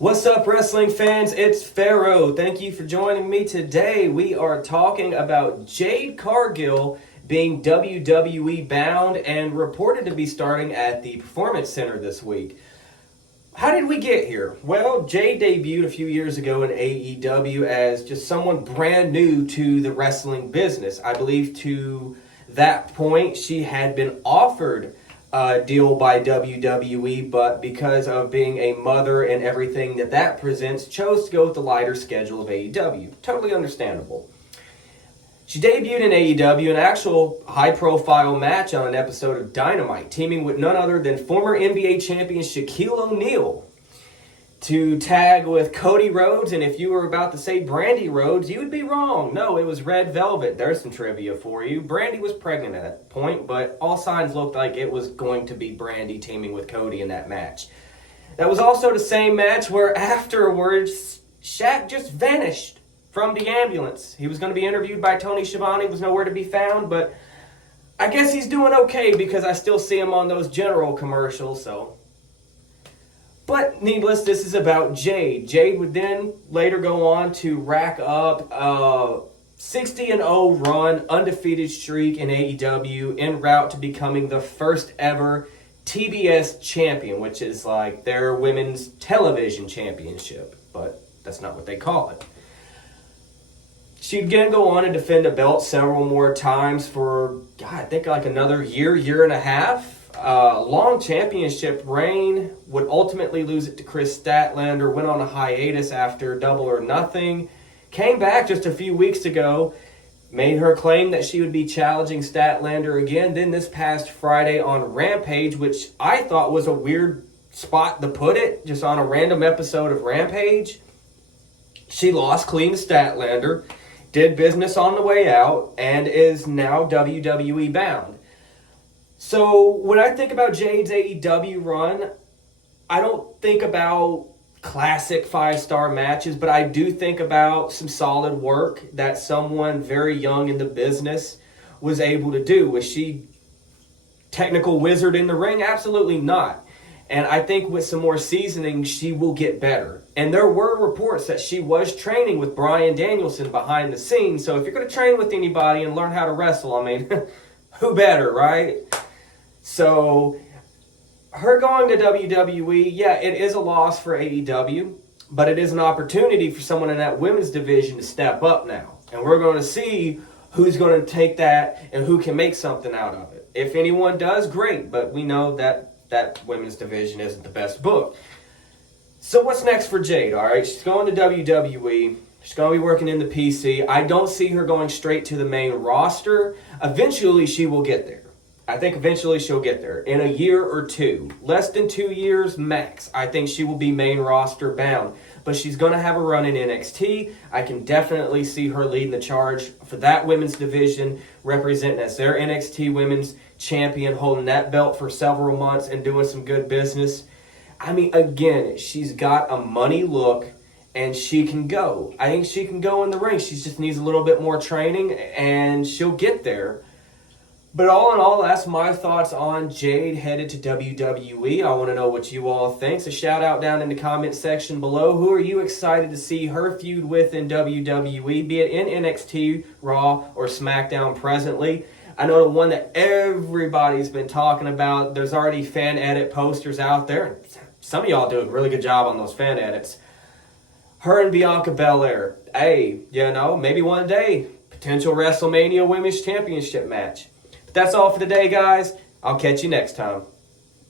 What's up, wrestling fans? It's Pharaoh. Thank you for joining me today. We are talking about Jade Cargill being WWE Bound and reported to be starting at the Performance Center this week. How did we get here? Well, Jade debuted a few years ago in AEW as just someone brand new to the wrestling business. I believe to that point she had been offered a deal by WWE, but because of being a mother and everything that presents, chose to go with the lighter schedule of AEW. Totally understandable. She debuted in AEW, an actual high-profile match on an episode of Dynamite, teaming with none other than former NBA champion Shaquille O'Neal to tag with Cody Rhodes. And if you were about to say Brandy Rhodes, you would be wrong. No, it was Red Velvet. There's some trivia for you. Brandy was pregnant at that point, but all signs looked like it was going to be Brandy teaming with Cody in that match. That was also the same match where afterwards, Shaq just vanished from the ambulance. He was going to be interviewed by Tony Schiavone, was nowhere to be found, but I guess he's doing okay because I still see him on those General commercials, so. But needless, this is about Jade. Jade would then later go on to rack up a 60-0 run, undefeated streak in AEW, en route to becoming the first ever TBS champion, which is like their women's television championship, but that's not what they call it. She'd again go on and defend a belt several more times for, I think like another year and a half. Long championship reign, would ultimately lose it to Chris Statlander, went on a hiatus after Double or Nothing, came back just a few weeks ago, made her claim that she would be challenging Statlander again. Then this past Friday on Rampage, which I thought was a weird spot to put it, just on a random episode of Rampage, she lost clean to Statlander, did business on the way out, and is now WWE Bound. So when I think about Jade's AEW run, I don't think about classic 5-star matches, but I do think about some solid work that someone very young in the business was able to do. Was she technical wizard in the ring? Absolutely not. And I think with some more seasoning, she will get better. And there were reports that she was training with Bryan Danielson behind the scenes. So if you're going to train with anybody and learn how to wrestle, I mean, who better, right? So her going to WWE, yeah, it is a loss for AEW, but it is an opportunity for someone in that women's division to step up now. And we're going to see who's going to take that and who can make something out of it. If anyone does, great, but we know that women's division isn't the best book. So what's next for Jade, all right? She's going to WWE. She's going to be working in the PC. I don't see her going straight to the main roster. Eventually, she will get there. I think eventually she'll get there. In a year or two. Less than 2 years max. I think she will be main roster bound. But she's going to have a run in NXT. I can definitely see her leading the charge for that women's division, representing as their NXT women's champion, holding that belt for several months and doing some good business. I mean, again, she's got a money look and she can go. I think she can go in the ring. She just needs a little bit more training and she'll get there. But all in all, that's my thoughts on Jade headed to WWE. I want to know what you all think. So shout out down in the comment section below. Who are you excited to see her feud with in WWE, be it in NXT, Raw, or SmackDown presently? I know the one that everybody's been talking about. There's already fan edit posters out there. Some of y'all do a really good job on those fan edits. Her and Bianca Belair. Hey, maybe one day, potential WrestleMania Women's Championship match. But that's all for today, guys. I'll catch you next time.